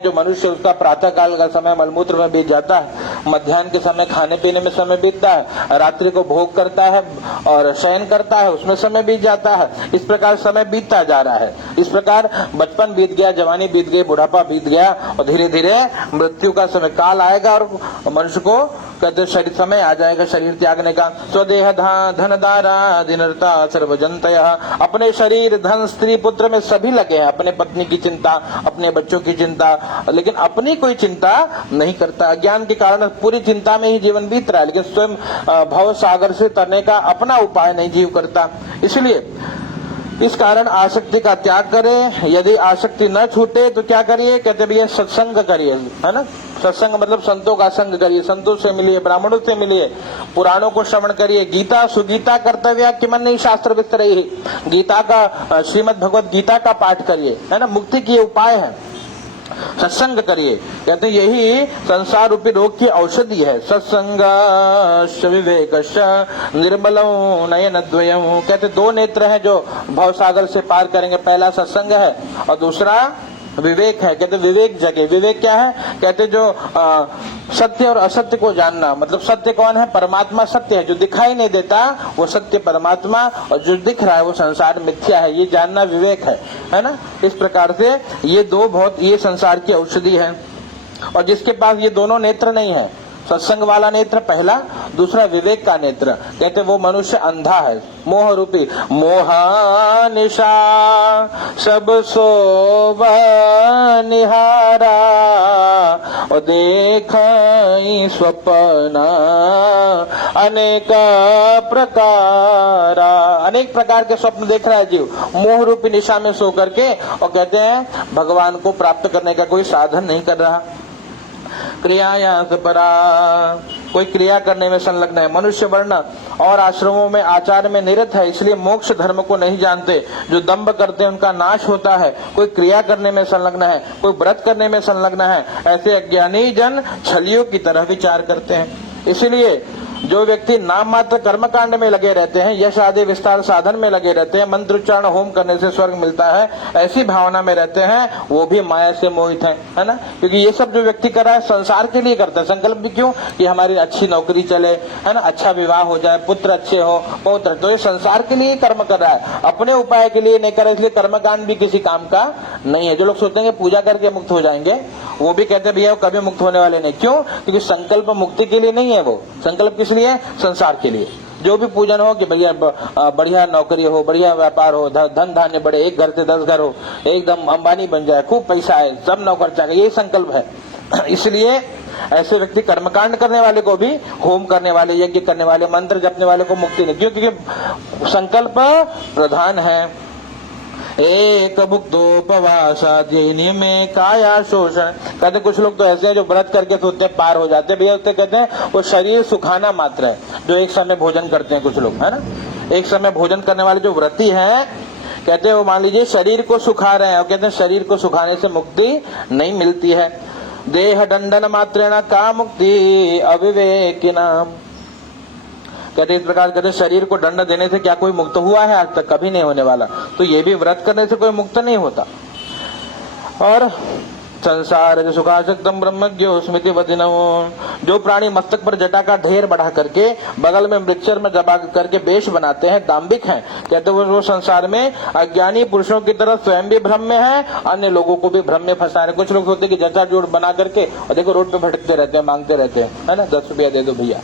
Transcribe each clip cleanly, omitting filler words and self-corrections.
जो मनुष्य उसका प्रातः काल का समय मलमूत्र में बीत जाता है, मध्याह्न के समय खाने पीने में समय बीतता है, रात्रि को भोग करता है और शयन करता है, उसमें समय बीत जाता है। इस प्रकार समय बीतता जा रहा है। इस प्रकार बचपन बीत गया, जवानी बीत गई, बुढ़ापा बीत गया और धीरे धीरे मृत्यु का समय काल आएगा और मनुष्य को कहते शरीर समय आ जाएगा शरीर त्यागने का। स्वदेह धन दारा दिनरता सर्वजनतयः, अपने शरीर धन स्त्री पुत्र में सभी लगे हैं, अपने पत्नी की चिंता, अपने बच्चों की चिंता, लेकिन अपनी कोई चिंता नहीं करता। अज्ञान के कारण पूरी चिंता में ही जीवन बीत रहा है, लेकिन स्वयं भव सागर से तरने का अपना उपाय नहीं जीव करता। इसलिए इस कारण आसक्ति का त्याग करे। यदि आसक्ति न छूटे तो क्या करिए, कहते भैया सत्संग करिए, है ना। सत्संग मतलब संतों का संग करिए, संतों से मिलिए, ब्राह्मणों से मिलिए, पुराणों को श्रवण करिए। गीता सुगीता कर्तव्य किमन नहीं शास्त्र विस्तर ही, गीता का श्रीमद् भगवत गीता का पाठ करिए, है ना। मुक्ति की उपाय है, सत्संग करिए। कहते हैं यही संसार रूपी रोग की औषधि है। सत्संग विवेक निर्मलो नयन द्वयम्, कहते दो नेत्र हैं जो भवसागर से पार करेंगे। पहला सत्संग है और दूसरा विवेक है। कहते विवेक जगे। विवेक क्या है, कहते जो सत्य और असत्य को जानना। मतलब सत्य कौन है, परमात्मा सत्य है, जो दिखाई नहीं देता वो सत्य परमात्मा, और जो दिख रहा है वो संसार मिथ्या है, ये जानना विवेक है ना। इस प्रकार से ये दो बहुत ये संसार की औषधि है। और जिसके पास ये दोनों नेत्र नहीं है, सत्संग वाला नेत्र पहला, दूसरा विवेक का नेत्र, कहते वो मनुष्य अंधा है। मोह रूपी मोहा निशा सब सोव निहारा और देखई स्वप्न अनेक प्रकार। अनेक प्रकार के स्वप्न देख रहा है जीव मोह रूपी निशा में सो करके, और कहते हैं भगवान को प्राप्त करने का कोई साधन नहीं कर रहा। क्रियाया परा, कोई क्रिया करने में संलग्न है। मनुष्य वर्ण और आश्रमों में आचार में निरत है, इसलिए मोक्ष धर्म को नहीं जानते। जो दंभ करते हैं उनका नाश होता है। कोई क्रिया करने में संलग्न है, कोई व्रत करने में संलग्न है। ऐसे अज्ञानी जन छलियों की तरह विचार करते हैं। इसलिए जो व्यक्ति नाम मात्र कर्मकांड में लगे रहते हैं, यश आदि विस्तार साधन में लगे रहते हैं, मंत्रोच्चारण होम करने से स्वर्ग मिलता है, ऐसी भावना में रहते हैं, वो भी माया से मोहित है ना। क्योंकि ये सब जो व्यक्ति कर रहा है संसार के लिए करता है। संकल्प भी क्यों, कि हमारी अच्छी नौकरी चले, है ना, अच्छा विवाह हो जाए, पुत्र अच्छे हो, पौत्र, तो ये संसार के लिए कर्म कर रहा है, अपने उपाय के लिए नहीं कर रहा। इसलिए कर्मकांड भी किसी काम का नहीं है। जो लोग सोचेंगे पूजा करके मुक्त हो जाएंगे, वो भी कहते हैं भैया वो कभी मुक्त होने वाले नहीं। क्यों, क्योंकि संकल्प मुक्ति के लिए नहीं है, वो संकल्प किस लिए, संसार के लिए। जो भी पूजन हो कि भैया बढ़िया नौकरी हो, बढ़िया व्यापार हो, धन धान्य बढ़े, एक घर से 10 घर हो, एकदम अंबानी बन जाए, खूब पैसा है, सब नौकर चाकर, यही संकल्प है। इसलिए ऐसे व्यक्ति कर्मकांड करने वाले को भी, होम करने वाले, यज्ञ करने वाले, मंत्र जपने वाले को मुक्ति नहीं। क्यों, क्योंकि संकल्प प्रधान है। एक भुक्तोपवासादीनि में काया शोषण, कहते कुछ लोग तो ऐसे हैं जो व्रत करके सोचते हैं पार हो जाते हैं। भैया उससे कहते हैं वो शरीर सुखाना मात्र है। जो एक समय भोजन करते हैं कुछ लोग, है ना, एक समय भोजन करने वाले जो व्रती हैं, कहते हैं वो मान लीजिए शरीर को सुखा रहे हैं, और कहते हैं शरीर को सुखाने से मुक्ति नहीं मिलती है। देह दंडन मात्रेण का मुक्ति अविवेकिनाम, कहते इस प्रकार कहते शरीर को दंड देने से क्या कोई मुक्त हुआ है आज तक, कभी नहीं होने वाला। तो ये भी व्रत करने से कोई मुक्त नहीं होता। और संसार जो सुखासक्तम ब्रह्मज्ञो स्मृति वदिनो, जो प्राणी मस्तक पर जटा का ढेर बढ़ा करके बगल में मृक्षर में दबा करके बेश बनाते हैं, दाम्भिक हैं, कहते वो संसार में अज्ञानी पुरुषों की तरह स्वयं भी भ्रम में है, अन्य लोगों को भी भ्रम में फंसा रहे। कुछ लोग होते हैं कि जटा जोड़ बना करके और देखो रोड पे भटकते रहते हैं, मांगते रहते हैं, है ना, 10 रुपया दे दो भैया,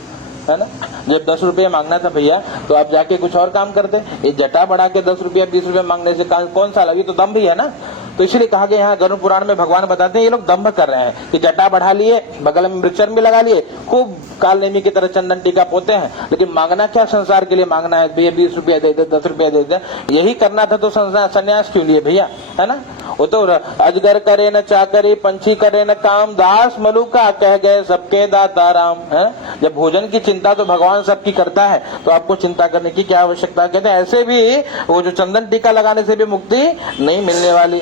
है ना। जब 10 रुपये मांगना था भैया तो आप जाके कुछ और काम करते। ये जटा बढ़ा के 10 रुपया 20 रुपये मांगने से कौन सा लगी, तो दम्भ ही है ना। तो इसलिए कहा गया यहाँ गरुड़ पुराण में भगवान बताते हैं ये लोग दम्भ कर रहे हैं कि जटा बढ़ा लिए, बगल में वृक्षण भी लगा लिए, खूब काल नेमी की तरह चंदन टीका पोते हैं, लेकिन मांगना क्या, संसार के लिए मांगना है। भैया 20 रुपया दे दे, 10 रुपया दे दे, यही करना था तो संन्यास क्यों लिए भैया, है ना। वो तो अजगर करे न चाकरी, पंछी करे न काम, दास मलुका कह गए सबके दाता राम, है। जब भोजन की चिंता तो भगवान सबकी करता है, तो आपको चिंता करने की क्या आवश्यकता। कहते हैं ऐसे भी वो जो चंदन टीका लगाने से भी मुक्ति नहीं मिलने वाली।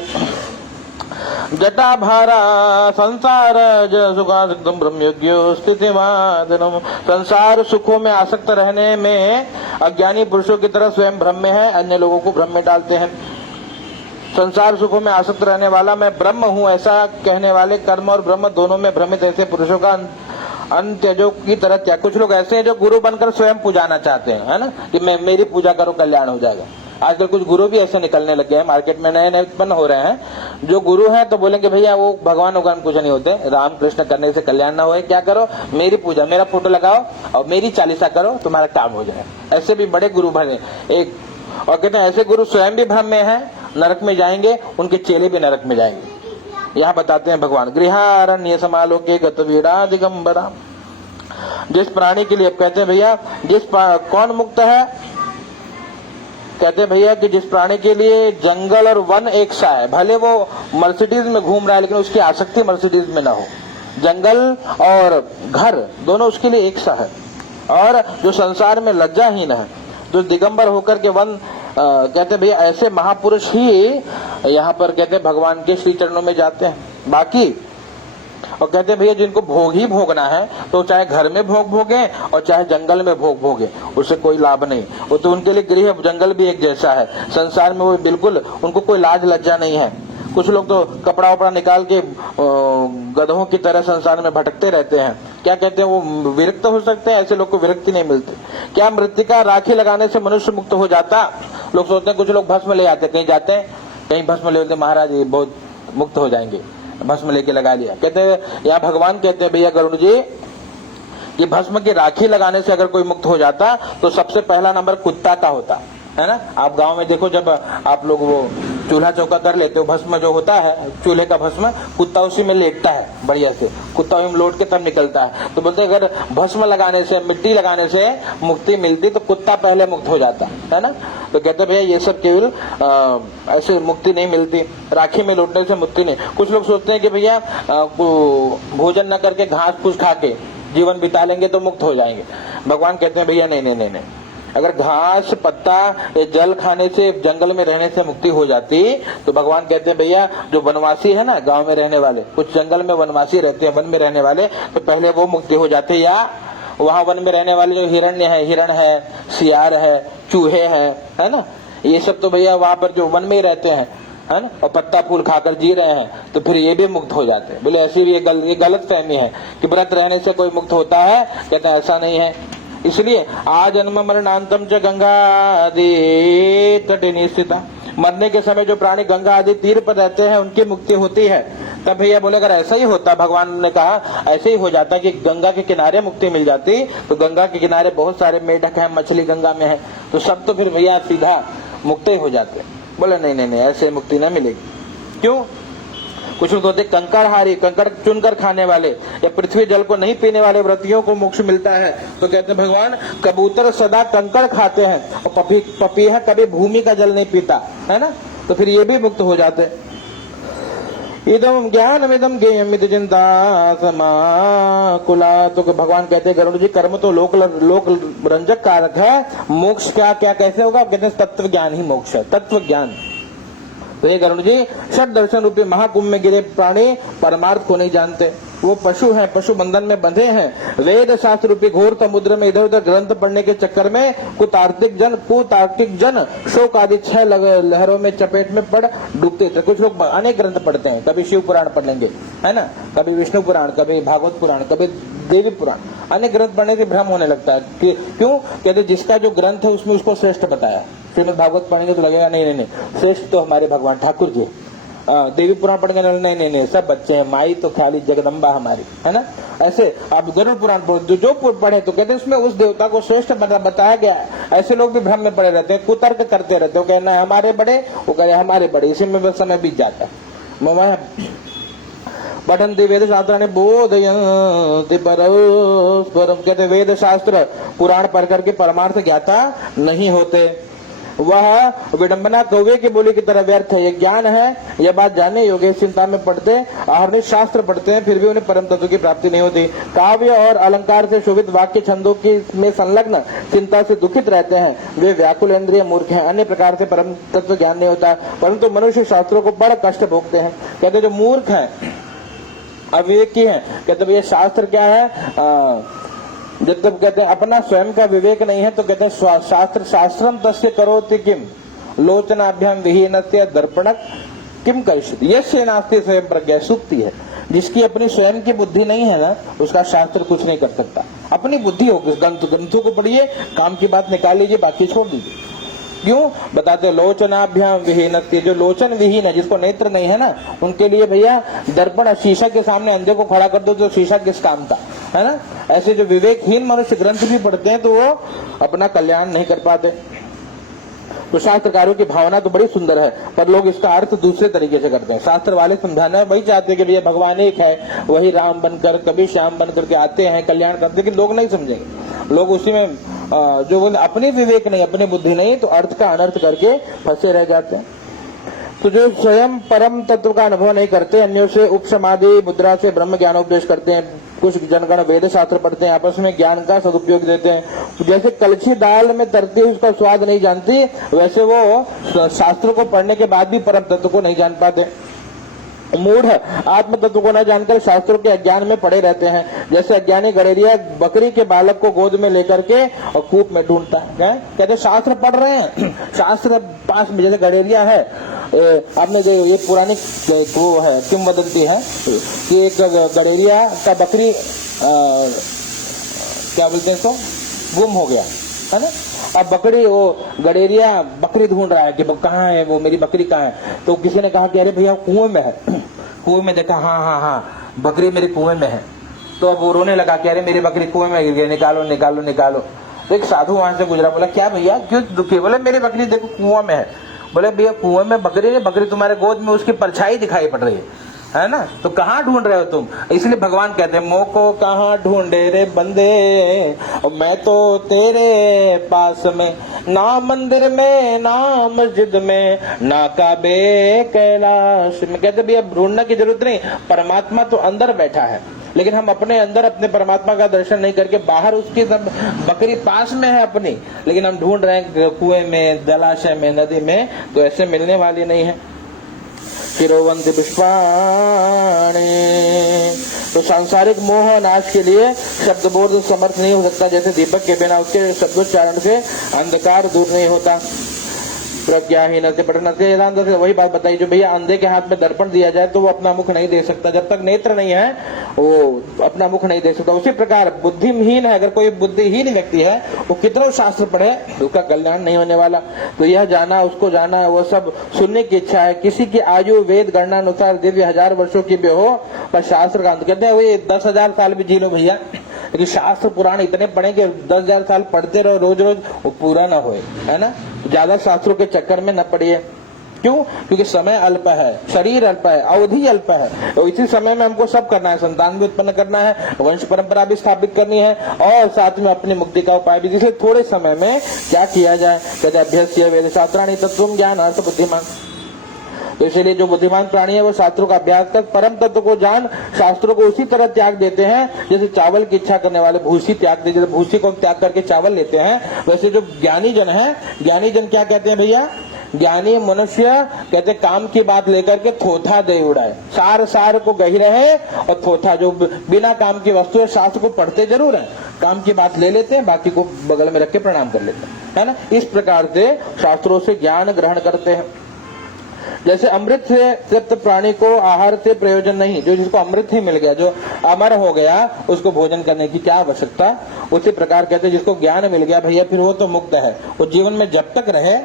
जटा भारा संसार सुखासक्तम ब्रह्मज्ञो स्थितिमादिनम, संसार सुखों में आसक्त रहने में अज्ञानी पुरुषों की तरह स्वयं भ्रम में है, अन्य लोगों को भ्रम में डालते हैं। संसार सुखों में आसक्त रहने वाला मैं ब्रह्म हूँ ऐसा कहने वाले कर्म और ब्रह्म दोनों में भ्रमित ऐसे पुरुषों का अंत्यजों की तरह त्याग। कुछ लोग ऐसे हैं जो गुरु बनकर स्वयं पुजाना चाहते हैं, है ना, कि मैं मेरी पूजा करो कल्याण हो जाएगा। आजकल कुछ गुरु भी ऐसे निकलने लग गए हैं, मार्केट में नए नए उत्पन्न हो रहे हैं। जो गुरु हैं तो बोलेंगे भैया वो भगवान वगवान कुछ नहीं होते, राम कृष्ण करने से कल्याण ना होए, क्या करो मेरी पूजा, मेरा फोटो लगाओ और मेरी चालीसा करो, तुम्हारा काम हो जाए। ऐसे भी बड़े गुरु बने एक, और कहते हैं ऐसे गुरु स्वयं भी भ्रम में है, नरक में जाएंगे, उनके चेले भी नरक में जाएंगे। यहाँ बताते हैं भगवान, गृहारण्य समालोके गतवीरा दिगंबरा। जिस प्राणी के लिए कहते हैं भैया कौन मुक्त है, कहते हैं भैया कि जिस प्राणी के लिए जंगल और वन एक सा है, भले वो मर्सिडीज में घूम रहा है लेकिन उसकी आसक्ति मर्सिडीज में ना हो, जंगल और घर दोनों उसके लिए एक सा है। और जो संसार में लज्जाहीन है, जो दिगंबर होकर के वन कहते हैं भैया ऐसे महापुरुष ही यहाँ पर कहते हैं भगवान के श्री चरणों में जाते हैं। बाकी और कहते हैं भैया जिनको भोग ही भोगना है तो चाहे घर में भोग भोगे और चाहे जंगल में भोग भोगे, उससे कोई लाभ नहीं। वो तो उनके लिए गृह जंगल भी एक जैसा है, संसार में वो बिल्कुल उनको कोई लाज लज्जा नहीं है। कुछ लोग तो कपड़ा वपड़ा निकाल के गधों की तरह संसार में भटकते रहते हैं। क्या कहते हैं वो विरक्त हो सकते हैं, ऐसे लोग को विरक्ति नहीं मिलती। क्या मृत्तिका राखी लगाने से मनुष्य मुक्त हो जाता? लोग सोचते हैं, कुछ लोग भस्म ले आते, कहीं जाते हैं कहीं भस्म ले लेते, महाराज ये बहुत मुक्त हो जाएंगे, भस्म लेके लगा लिया। कहते हैं यहाँ भगवान कहते हैं भैया गरुड़ जी कि भस्म की राखी लगाने से अगर कोई मुक्त हो जाता तो सबसे पहला नंबर कुत्ता का होता है ना। आप गांव में देखो, जब आप लोग वो चूल्हा चौका कर लेते हो, भस्म जो होता है चूल्हे का भस्म, कुत्ता उसी में लेटता है बढ़िया से, कुत्ता में लोट के तब निकलता है। तो बोलते अगर भस्म लगाने से, मिट्टी लगाने से मुक्ति मिलती तो कुत्ता पहले मुक्त हो जाता है ना। तो कहते भैया ये सब केवल ऐसे मुक्ति नहीं मिलती, राखी में लौटने से मुक्ति नहीं। कुछ लोग सोचते हैं कि भैया भोजन न करके घास फूस खा के जीवन बिता लेंगे तो मुक्त हो जाएंगे। भगवान कहते हैं भैया नहीं नहीं नहीं नहीं, अगर घास पत्ता या जल खाने से, जंगल में रहने से मुक्ति हो जाती तो भगवान कहते हैं भैया जो वनवासी है ना, गांव में रहने वाले, कुछ जंगल में वनवासी रहते हैं, वन में रहने वाले, तो पहले वो मुक्ति हो जाते। या वहां वन में रहने वाले जो हिरण्य है, हिरण है, सियार है, चूहे है ना, ये सब तो भैया वहां पर जो वन में ही रहते हैं, है ना, और पत्ता फूल खाकर जी रहे हैं, तो फिर ये भी मुक्त हो जाते हैं। बोले ऐसी भी ये गलत फहमी है कि व्रत रहने से कोई मुक्त होता है, कहते हैं ऐसा नहीं है। इसलिए आजन्म मरणांतम च गंगा आदि तटे निश्चिता, मरने के समय जो प्राणी गंगा आदि तीर पर रहते हैं उनकी मुक्ति होती है। तब भैया बोले अगर ऐसा ही होता, भगवान ने कहा ऐसे ही हो जाता कि गंगा के किनारे मुक्ति मिल जाती, तो गंगा के किनारे बहुत सारे मेढक हैं, मछली गंगा में है, तो सब तो फिर भैया सीधा मुक्त हो जाते। बोले नहीं नहीं नहीं, ऐसे मुक्ति न मिलेगी। क्यों? कुछ लोग होते कंकड़हारी, कंकड़ चुनकर खाने वाले या पृथ्वी जल को नहीं पीने वाले व्रतियों को मोक्ष मिलता है। तो कहते हैं भगवान कबूतर सदा कंकड़ खाते हैं और पपीहा कभी भूमि का जल नहीं पीता, है ना, तो फिर ये भी मुक्त हो जाते। इदम ज्ञानमिदम ज्ञेयमिति चिंता समाकुला। तो भगवान कहते हैं गरुड़ जी कर्म तो लोक रंजक कारक है, मोक्ष क्या क्या कैसे होगा? कहते हैं तत्व ज्ञान ही मोक्ष है, तत्व ज्ञान। तो ये गरुड़ जी षट दर्शन रूपी महाकुंभ में गिरे प्राणी परमार्थ को नहीं जानते, वो पशु हैं, पशु बंधन में बंधे हैं, वेद शास्त्र रूपी घोर समुद्र में इधर उधर ग्रंथ पढ़ने के चक्कर में कुतार्किक जन शोक आदि 6 लहरों में चपेट में पड़ डूबते थे। कुछ लोग अनेक ग्रंथ पढ़ते हैं, कभी शिव पुराण पढ़ लेंगे, है ना, कभी विष्णु पुराण, कभी भागवत पुराण, कभी देवी पुराण, अनेक ग्रंथ पढ़ने से भ्रम होने लगता है। क्यों? कहते जिसका जो ग्रंथ है उसमें उसको श्रेष्ठ बताया। श्रीमद् भागवत पढ़ेंगे तो लगेगा नहीं नहीं नहीं, श्रेष्ठ तो हमारे भगवान ठाकुर जी। देवी पुराण पढ़ेंगे नहीं नहीं नहीं, सब बच्चे हैं, माई तो खाली जगदम्बा हमारी, है ना। ऐसे आप गरुड़ पुराण जो पढ़े तो कहते हैं उसमें उस देवता को श्रेष्ठ बताया गया है। ऐसे लोग भी भ्रम में पड़े रहते हैं, कुतर्क करते रहते हो, कहना हमारे बड़े, वो कहे हमारे बड़े, इसी में समय बीत जाता है। पठन्ति वेद शास्त्राणि बोधयन्ति परस्परम। कहते वेद शास्त्र पुराण पढ़ करके परमार्थ ज्ञाता नहीं होते, वह विडंबना कौवे की बोली की तरह व्यर्थ है। ये ज्ञान है, यह बात जानने योग्य। चिंता में पढ़ते, अहर्निश शास्त्र पढ़ते हैं, फिर भी उन्हें परम तत्व की प्राप्ति नहीं होती। काव्य और अलंकार से शोभित वाक्य छंदों की में संलग्न चिंता से दुखित रहते हैं, वे व्याकुल इंद्रिय मूर्ख हैं। अन्य प्रकार से परम तत्व ज्ञान नहीं होता, परंतु मनुष्य शास्त्रों को बड़ा कष्ट भोगते हैं। कहते जो मूर्ख है, अविवेकी है, कहते ये शास्त्र क्या है, जब तक कहते हैं अपना स्वयं का विवेक नहीं है तो कहते हैं शास्त्रम तस्य करोति किम लोचनाभ्याम विहीनस्य दर्पणक किम करिष्यति यस्य नास्ति स्वयं प्रज्ञा सूक्ति है। जिसकी अपनी स्वयं की बुद्धि नहीं है ना, उसका शास्त्र कुछ नहीं कर सकता। अपनी बुद्धि होगी, ग्रंथों को पढ़िए, काम की बात निकाल लीजिए, बाकी छोड़ दीजिए। क्यों बताते, लोचनाभ्याम विहीन, जो लोचन विहीन है, जिसको नेत्र नहीं है ना, उनके लिए भैया दर्पण शीशा के सामने अंधे को खड़ा कर दो तो शीशा किस काम का, है ना। ऐसे जो विवेकहीन मनुष्य ग्रंथ भी पढ़ते हैं तो वो अपना कल्याण नहीं कर पाते। तो शास्त्रकारों की भावना तो बड़ी सुंदर है, पर लोग इसका अर्थ दूसरे तरीके से करते हैं। शास्त्र वाले समझाना वही चाहते हैं कि भैया भगवान एक है, वही राम बनकर कभी श्याम बनकर के आते हैं, कल्याण करते हैं, लेकिन लोग नहीं समझेंगे। लोग उसी में जो बोले अपने विवेक नहीं, अपनी बुद्धि नहीं, तो अर्थ का अनर्थ करके फंसे रह जाते हैं। तो जो स्वयं परम तत्व का अनुभव नहीं करते, अन्यों से उपसमाधि मुद्रा से ब्रह्म ज्ञानोपदेश करते हैं। कुछ जनगण वेद शास्त्र पढ़ते हैं, आपस में ज्ञान का सदुपयोग देते हैं। जैसे कलछी दाल में तरती हुई उसका स्वाद नहीं जानती, वैसे वो शास्त्र को पढ़ने के बाद भी परम तत्व को नहीं जान पाते। मूढ़ आत्म तत्व को न जानकर शास्त्रों के अज्ञान में पड़े रहते हैं। जैसे अज्ञानी गड़ेरिया बकरी के बालक को गोद में लेकर के और कूप में ढूंढता है। कहते शास्त्र पढ़ रहे हैं, शास्त्र पास में, जैसे गड़ेरिया है, आपने जो ये पुरानी वो है किंवदंती है कि एक गड़ेरिया का बकरी क्या बोलते हैं इसको, गुम हो गया, है ना। अब बकरी, वो गड़ेरिया बकरी ढूंढ रहा है कि कहाँ है वो, मेरी बकरी कहाँ है। तो किसी ने कहा कि अरे भैया कुएं में है। कुएं में देखा, हाँ बकरी मेरे कुएं में है। तो अब वो रोने लगा कि अरे मेरी बकरी कुएं में गिर गई, निकालो निकालो निकालो। तो एक साधु वहां से गुजरा, बोला क्या भैया क्यों दुखी? बोले मेरी बकरी देखो कुआं में है। बोले भैया कुएं में बकरी नहीं, बकरी तुम्हारे गोद में उसकी परछाई दिखाई पड़ रही है ना। तो कहाँ ढूंढ रहे हो तुम? इसलिए भगवान कहते हैं मोह को कहाँ ढूंढे रे बंदे, और मैं तो तेरे पास में, ना मंदिर में ना मस्जिद में ना काबे कैलाश में। कहते भैया ढूंढने की जरूरत नहीं, परमात्मा तो अंदर बैठा है, लेकिन हम अपने अंदर अपने परमात्मा का दर्शन नहीं करके बाहर उसकी बकरी पास में है अपनी, लेकिन हम ढूंढ रहे हैं कुएं में, जलाशय में, नदी में, तो ऐसे मिलने वाली नहीं है। चिरोवंती पुष्पाणि, तो सांसारिक मोह नाश के लिए शब्द बोध समर्थ नहीं हो सकता। जैसे दीपक के बिना उसके शब्दोच्चारण से अंधकार दूर नहीं होता। प्रज्ञाहीन से पढ़ना से वेदांत से वही बात बताई जो भैया अंधे के हाथ में दर्पण दिया जाए तो वो अपना मुख नहीं दे सकता, जब तक नेत्र नहीं है वो अपना मुख नहीं दे सकता। उसी प्रकार बुद्धिहीन है, अगर कोई बुद्धिहीन व्यक्ति है वो कितना शास्त्र पढ़े उसका कल्याण नहीं होने वाला। तो यह जाना, उसको जाना, वो सब सुनने की इच्छा है। किसी की आयु वेद गणना अनुसार दिव्य 1000 वर्षों की भी हो, पर शास्त्र का अंत कहते हैं वही 10,000 साल भी जी लो भैया, लेकिन शास्त्र पुराण इतने पढ़े कि 10,000 साल पढ़ते रहो रोज रोज, वो पूरा ना होए, है ना। ज्यादा शास्त्रों के चक्कर में न पड़िए। क्यों? क्योंकि समय अल्प है, शरीर अल्प है, अवधि अल्प है। तो इसी समय में हमको सब करना है, संतान भी उत्पन्न करना है, वंश परंपरा भी स्थापित करनी है, और साथ में अपनी मुक्ति का उपाय भी। इसलिए थोड़े समय में क्या किया जाए, कहते अभ्यस्य वेद शास्त्राणि तत्वं ज्ञान अर्थ बुद्धिमान। तो इसलिए जो बुद्धिमान प्राणी है वो शास्त्रों का अभ्यास कर परम तत्व को जान शास्त्रों को उसी तरह त्याग देते हैं जैसे चावल की इच्छा करने वाले भूसी त्याग देते, जैसे भूसी को त्याग करके चावल लेते हैं, वैसे जो ज्ञानी जन है, ज्ञानी जन क्या कहते हैं भैया, ज्ञानी मनुष्य कहते काम की बात लेकर के थोथा दे उड़ाए, सार सार को गही रहे, और थोथा जो बिना काम की वस्तु है, शास्त्र को पढ़ते जरूर है, काम की बात ले लेते हैं, बाकी को बगल में रख के प्रणाम कर लेते हैं, है ना। इस प्रकार से शास्त्रों से ज्ञान ग्रहण करते हैं। जैसे अमृत से तृप्त प्राणी को आहार से प्रयोजन नहीं, जो जिसको अमृत ही मिल गया, जो अमर हो गया, उसको भोजन करने की क्या आवश्यकता। उसी प्रकार कहते हैं जिसको ज्ञान मिल गया भैया फिर वो तो मुक्त है, वो जीवन में जब तक रहे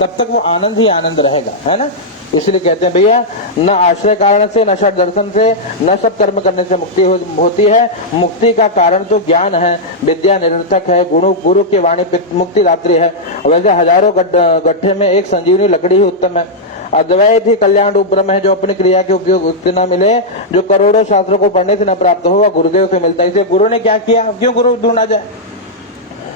तब तक वो आनंद ही आनंद रहेगा, है ना। इसलिए कहते हैं भैया न आश्रय कारण से, न षड दर्शन से, न सब कर्म करने से मुक्ति होती है। मुक्ति का कारण तो ज्ञान है, विद्या निरर्थक है, गुरु की वाणी मुक्ति दात्री है। वैसे हजारों गड्ढे में एक संजीवनी लकड़ी ही उत्तम है। अद्वैत ही कल्याण रूप ब्रह्म है, जो अपनी क्रिया के उपयोग न मिले, जो करोड़ों शास्त्रों को पढ़ने से न प्राप्त हो, वह गुरुदेव से मिलता है। इसे गुरु ने क्या किया, क्यों गुरु ढूंढा जाए।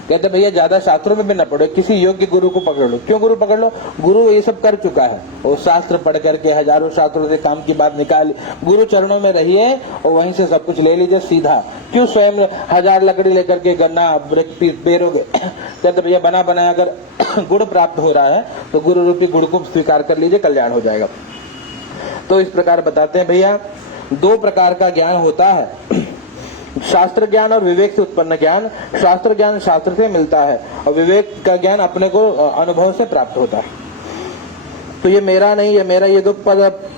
कहते भैया ज्यादा शास्त्रों में भी न पढ़ो, किसी योग्य गुरु को पकड़ लो। क्यों गुरु पकड़ लो, गुरु ये सब कर चुका है, वो शास्त्र पढ़ करके हजारों शास्त्रों से काम की बात निकाल, गुरु चरणों में रहिए और वहीं से सब कुछ ले लीजिए सीधा। क्यों स्वयं 1000 लकड़ी लेकर के गन्ना पेरोगे। कहते भैया बना बनाया अगर गुड़ प्राप्त हो रहा है तो गुरु रूपी गुड़ को स्वीकार कर लीजिए, कल्याण हो जाएगा। तो इस प्रकार बताते हैं भैया 2 प्रकार का ज्ञान होता है, शास्त्र ज्ञान और विवेक से उत्पन्न ज्ञान। शास्त्र ज्ञान शास्त्र से मिलता है और विवेक का ज्ञान अपने को अनुभव से प्राप्त होता है। तो ये मेरा नहीं है, मेरा ये दुख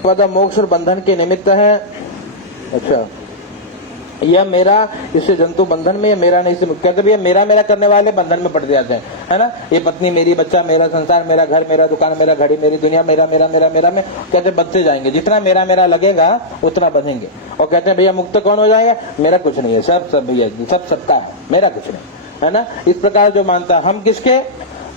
पद मोक्ष और बंधन के निमित्त है। अच्छा, यह मेरा, इससे जंतु बंधन में, मेरा नहीं, कहते भैया मेरा मेरा करने वाले बंधन में पड़ जाते हैं, है ना। ये पत्नी मेरी, बच्चा मेरा, संसार मेरा, घर मेरा, दुकान मेरा, घड़ी मेरी, दुनिया मेरा मेरा मेरा मेरा में कहते बंधते जाएंगे। जितना मेरा मेरा लगेगा उतना बंधेंगे। और कहते हैं भैया मुक्त कौन हो जाएगा, मेरा कुछ नहीं है, सब भैया सब सबका है, मेरा कुछ नहीं, है ना। इस प्रकार जो मानता है, हम किसके,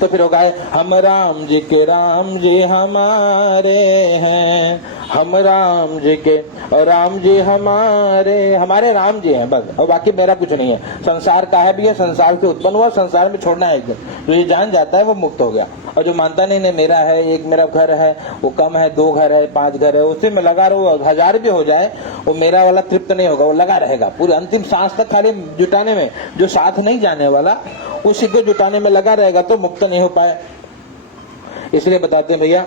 तो फिर होगा हम राम जी के, राम जी हमारे हैं, हम राम जी के और राम जी हमारे, हमारे राम जी हैं बस, और बाकी मेरा कुछ नहीं है। संसार का है भी है, संसार से उत्पन्न हुआ, संसार में छोड़ना है एक दिन। तो ये जान जाता है वो मुक्त हो गया। और जो मानता नहीं मेरा है, एक मेरा घर है, वो कम है, 2 घर है, 5 घर है, उसी में लगा रहो, 1000 भी हो जाए, वो मेरा वाला तृप्त नहीं होगा, वो लगा रहेगा पूरे अंतिम सांस तक, खाली जुटाने में। जो साथ नहीं जाने वाला उसी को जुटाने में लगा रहेगा, तो मुक्त नहीं हो पाए। इसलिए बताते हैं भैया,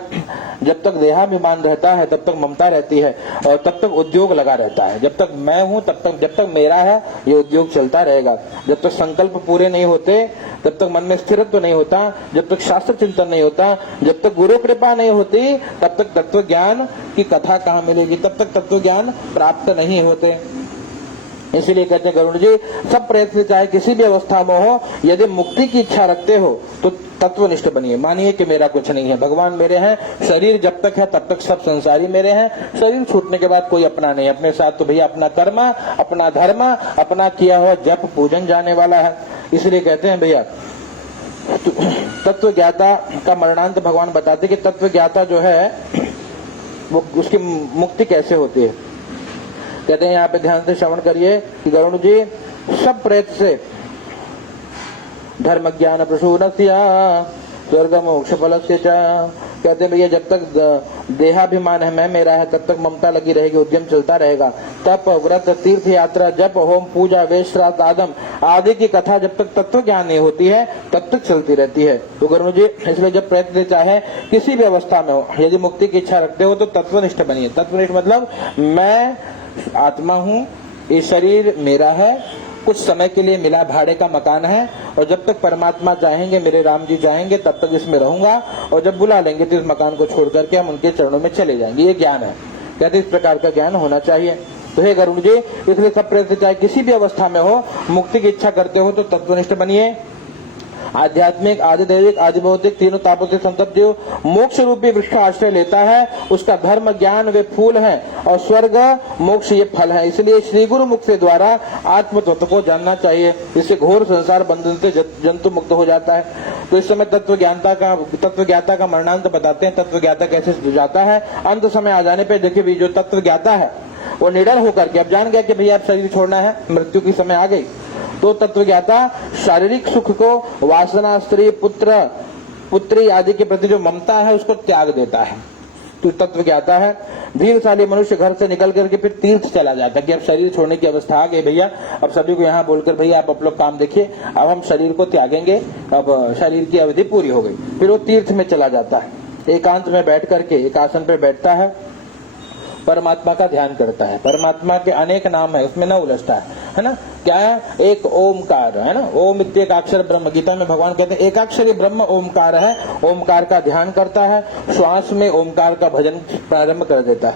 जब तक देहाभिमान रहता है तब तक ममता रहती है, और तब तक उद्योग लगा रहता है। जब तक मैं हूं तब तक, जब तक मेरा है, ये उद्योग चलता रहेगा। जब तक संकल्प पूरे नहीं होते तब तक मन में स्थिरत्व नहीं होता, जब तक शास्त्र चिंतन नहीं होता, जब तक गुरु कृपा नहीं होती, तब तक तत्व ज्ञान की कथा कहाँ मिलेगी, तब तक तत्व ज्ञान प्राप्त नहीं होते। इसीलिए कहते हैं गरुड़ जी, सब प्रयत्न चाहे किसी भी अवस्था में हो, यदि मुक्ति की इच्छा रखते हो तो तत्वनिष्ठ बनिए। मानिए कि मेरा कुछ नहीं है, भगवान मेरे हैं, शरीर जब तक है तब तक सब संसारी मेरे हैं, शरीर छूटने के बाद कोई अपना नहीं। अपने साथ तो भैया अपना कर्म, अपना धर्म, अपना किया हुआ जप पूजन जाने वाला है। इसलिए कहते हैं भैया, तत्व ज्ञाता का मरणांत भगवान बताते कि तत्व ज्ञाता जो है वो, उसकी मुक्ति कैसे होती है। कहते हैं यहाँ पे ध्यान से श्रवण करिए कि गरुड़ जी सब प्रयत्न से धर्म ज्ञान प्रसूनस्या स्वर्ग मोक्ष फलस्य च, कहते हैं भैया जब तक देहाभिमान है, मैं मेरा है, तब तक ममता लगी रहेगी, उद्यम चलता रहेगा। तप, व्रत, तीर्थ यात्रा, जप, होम, पूजा, वेश, श्राद्ध, आदम आदि की कथा जब तक तत्व ज्ञान नहीं होती है तब तक चलती रहती है। तो गरुड़ जी इसलिए जब प्रयत्न चाहे किसी भी अवस्था में हो, यदि मुक्ति की इच्छा रखते हो तो तत्वनिष्ठ बनिए। तत्वनिष्ठ मतलब मैं आत्मा हूँ, ये शरीर मेरा है, कुछ समय के लिए मिला भाड़े का मकान है, और जब तक परमात्मा चाहेंगे, मेरे राम जी चाहेंगे, तब तक इसमें रहूंगा, और जब बुला लेंगे तो इस मकान को छोड़ करके हम उनके चरणों में चले जाएंगे। ये ज्ञान है। कहते इस प्रकार का ज्ञान होना चाहिए। तो हे गरुड़ जी, इसलिए सब प्रयत्न चाहे किसी भी अवस्था में हो, मुक्ति की इच्छा करते हो तो तत्वनिष्ठ बनिए। आध्यात्मिक, आदिदैविक, आदिभौतिक तीनों तापों से संतप्त जो मोक्ष रूपी वृक्ष का आश्रय लेता है, उसका धर्म ज्ञान वे फूल है, और स्वर्ग मोक्ष ये फल है। इसलिए श्री गुरु मुख से द्वारा आत्म तत्व को जानना चाहिए, इससे घोर संसार बंधन से जंतु मुक्त हो जाता है। तो इस समय तत्व ज्ञाता का मरणांत बताते हैं। तत्व ज्ञाता कैसे जाता है, अंत समय आ जाने पर देखिए भी जो तत्व ज्ञाता है वो निडर होकर के अब जान गया कि भैया अब शरीर छोड़ना है, मृत्यु की समय आ गई, तो तत्वज्ञाता शारीरिक सुख को, वासना, स्त्री, पुत्री आदि के प्रति जो ममता है उसको त्याग देता है। तो तत्वज्ञाता है। धीरशाली मनुष्य घर से निकल करके फिर तीर्थ चला जाता है कि अब शरीर छोड़ने की अवस्था आ गई भैया, अब सभी को यहाँ बोलकर भैया आप लोग काम देखिए, अब हम शरीर को त्यागेंगे, अब शरीर की अवधि पूरी हो गई। फिर वो तीर्थ में चला जाता है, एकांत में बैठ करके एक आसन पर बैठता है, परमात्मा का ध्यान करता है। परमात्मा के अनेक नाम है, उसमें न उलझता है ना। क्या है, एक ओमकार है ना, ओम इत्येकाक्षर ब्रह्म। गीता में भगवान कहते हैं एकाक्षरी ब्रह्म ओमकार है। ओमकार का ध्यान करता है, श्वास में ओमकार का भजन प्रारंभ कर देता है।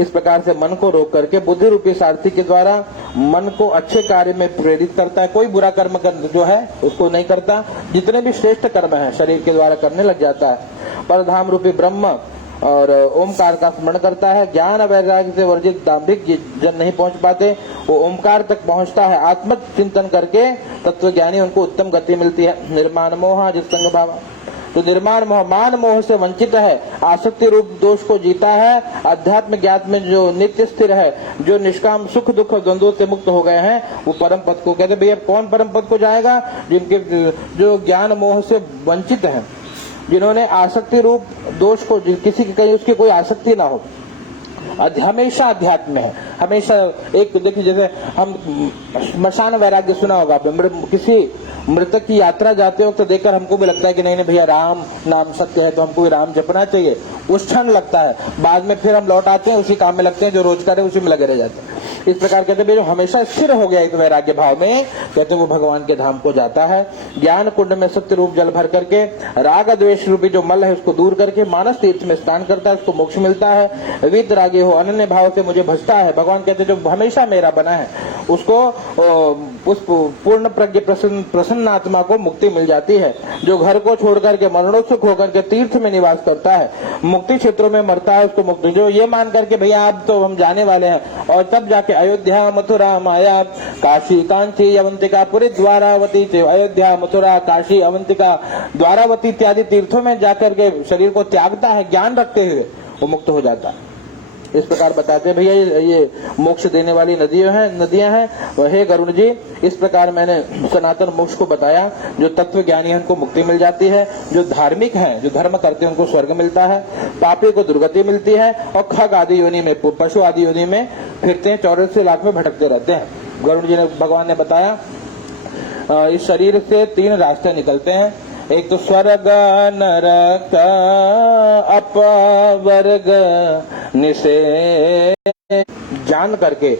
इस प्रकार से मन को रोक करके बुद्धि रूपी सारथी के द्वारा मन को अच्छे कार्य में प्रेरित करता है। कोई बुरा कर्म जो है उसको नहीं करता, जितने भी श्रेष्ठ कर्म है शरीर के द्वारा करने लग जाता है। परधाम रूपी ब्रह्म और ओमकार का स्मरण करता है। ज्ञान वैराग्य से वर्जित दाम्भिक जन नहीं पहुंच पाते, वो ओमकार तक पहुंचता है। आत्म चिंतन करके तत्वज्ञानी उनको उत्तम गति मिलती है। निर्माण मोह जिसंग भाव, तो निर्माण मोह मान मोह से वंचित है, आसक्ति रूप दोष को जीता है। अध्यात्म ज्ञात में जो नित्य स्थिर है, जो निष्काम सुख दुख द्वंद्वों से मुक्त हो गए हैं, वो परम पद को कहते। भैया कौन परम पद को जाएगा, जिनके जो ज्ञान मोह से वंचित है, जिन्होंने आसक्ति रूप दोष को, किसी की कहीं उसकी कोई आसक्ति ना हो, हमेशा अध्यात्म है। हमेशा एक देखिए, जैसे हम स्मशान वैराग्य सुना होगा, किसी मृतक की यात्रा जाते वक्त तो देखकर हमको भी लगता है कि नहीं भैया राम नाम सत्य है, तो हमको भी राम जपना चाहिए, उस क्षण लगता है। बाद में फिर हम लौट आते हैं, उसी काम में लगते हैं जो रोज करे, उसी में लगे रह जाते हैं। इस प्रकार कहते हैं जो हमेशा स्थिर हो गया इस वैराग्य भाव में, कहते वो भगवान के धाम को जाता है। ज्ञान कुंड में सत्य रूप जल भर करके राग द्वेष रूपी जो मल है उसको दूर करके मानस तीर्थ में स्नान करता है, उसको मोक्ष मिलता है। वीतरागी हो अनन्य भाव से मुझे भजता है, भगवान कहते जो हमेशा मेरा बना है उसको उस पूर्ण प्रज्ञ प्रसन्न आत्मा को मुक्ति मिल जाती है। जो घर को छोड़ करके मरणोत्सुक होकर के तीर्थ में निवास करता है, मुक्ति क्षेत्रों में मरता है, उसको मुक्ति, जो ये मान करके भैया आप तो हम जाने वाले हैं, और तब जाके अयोध्या मथुरा माया काशी कांची अवंतिका पूरी द्वारावती से अयोध्या मथुरा काशी अवंतिका द्वारावती इत्यादि तीर्थों में जाकर के शरीर को त्यागता है, ज्ञान रखते हुए वो मुक्त हो जाता है। इस प्रकार बताते हैं भैया ये मोक्ष देने वाली नदियां हैं। वह गरुण जी, इस प्रकार मैंने सनातन मोक्ष को बताया। जो तत्व ज्ञानी है उनको मुक्ति मिल जाती है, जो धार्मिक हैं, जो धर्म करते हैं उनको स्वर्ग मिलता है, पापी को दुर्गति मिलती है, और खग आदि योनि में, पशु आदि योनि में फिरते हैं, 84 लाख में भटकते रहते हैं। गरुण जी ने, भगवान ने बताया इस शरीर से 3 रास्ते निकलते हैं। एक तो स्वर्ग नरक अपवर्ग निषेध जान करके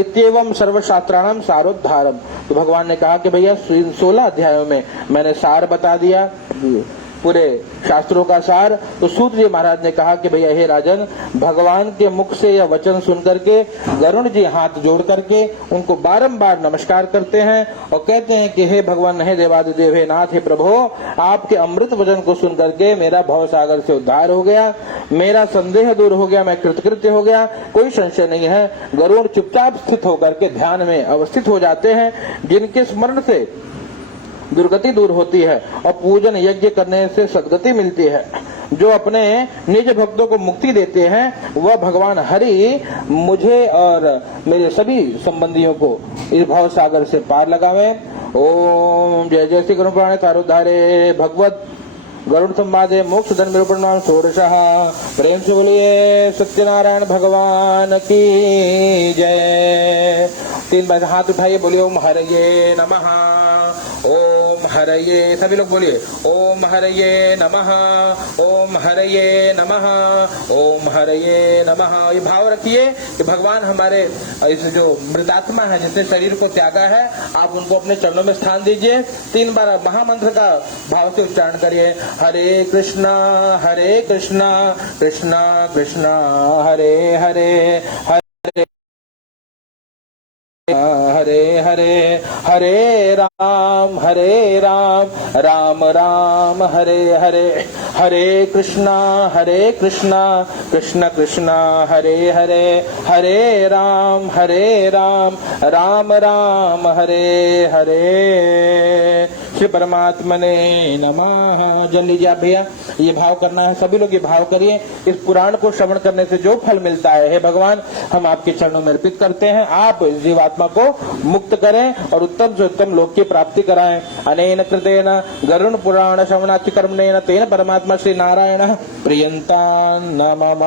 इत्येवं सर्वशास्त्राणाम सारोद्धारम। तो भगवान ने कहा कि भैया 16 अध्यायों में मैंने सार बता दिया, पूरे शास्त्रों का सार। तो सूत जी महाराज ने कहा कि भैया हे राजन, भगवान के मुख से यह वचन सुन करके गरुण जी हाथ जोड़ करके उनको बारंबार नमस्कार करते हैं और कहते हैं कि हे भगवान, हे देवादिदेव, हे नाथ, हे प्रभु, आपके अमृत वचन को सुन करके मेरा भव सागर से उद्धार हो गया, मेरा संदेह दूर हो गया, मैं कृतकृत्य हो गया, कोई संशय नहीं है। गरुड़ चुपचाप स्थित होकर के ध्यान में अवस्थित हो जाते हैं, जिनके स्मरण से दुर्गति दूर होती है और पूजन यज्ञ करने से सद्गति मिलती है। जो अपने निज भक्तों को मुक्ति देते हैं वह भगवान हरि मुझे और मेरे सभी संबंधियों को इस भाव सागर से पार लगावे। ओम जय जय श्री गरुड़ पुराणे तारोद्धारे भगवत गरुड़ संवादे मोक्ष धर्म निरूपण नाम 16। प्रेम से बोलिए सत्यनारायण भगवान की जय। 3 बार हाथ उठाइए, बोलिए ओम हरये नमः, ओम हरये, सभी लोग बोलिए ओम हरये नमः, ओम हरये नमः, ओम हरये नमः। ये भाव रखिए कि भगवान हमारे इस जो मृतात्मा है जिसने शरीर को त्यागा है, आप उनको अपने चरणों में स्थान दीजिए। 3 बार महामंत्र का भाव से उच्चारण करिए। हरे कृष्णा कृष्णा कृष्णा हरे हरे, हरे हरे, हरे राम राम राम हरे हरे, हरे कृष्णा कृष्ण कृष्ण हरे हरे, हरे राम राम राम हरे हरे। श्री परमात्मने नमः। जन लीजिए आप भैया, ये भाव करना है, सभी लोग ये भाव करिए। इस पुराण को श्रवण करने से जो फल मिलता है, हे भगवान, हम आपके चरणों में अर्पित करते हैं। आप जीवात्मा को मुक्त करें और उत्तम से उत्तम लोक की प्राप्ति कराएं। अनेन कृतेन गरुड़ पुराण श्रवणाच कर्मणेन तेन परमात्मा श्री नारायण प्रियंता नमः।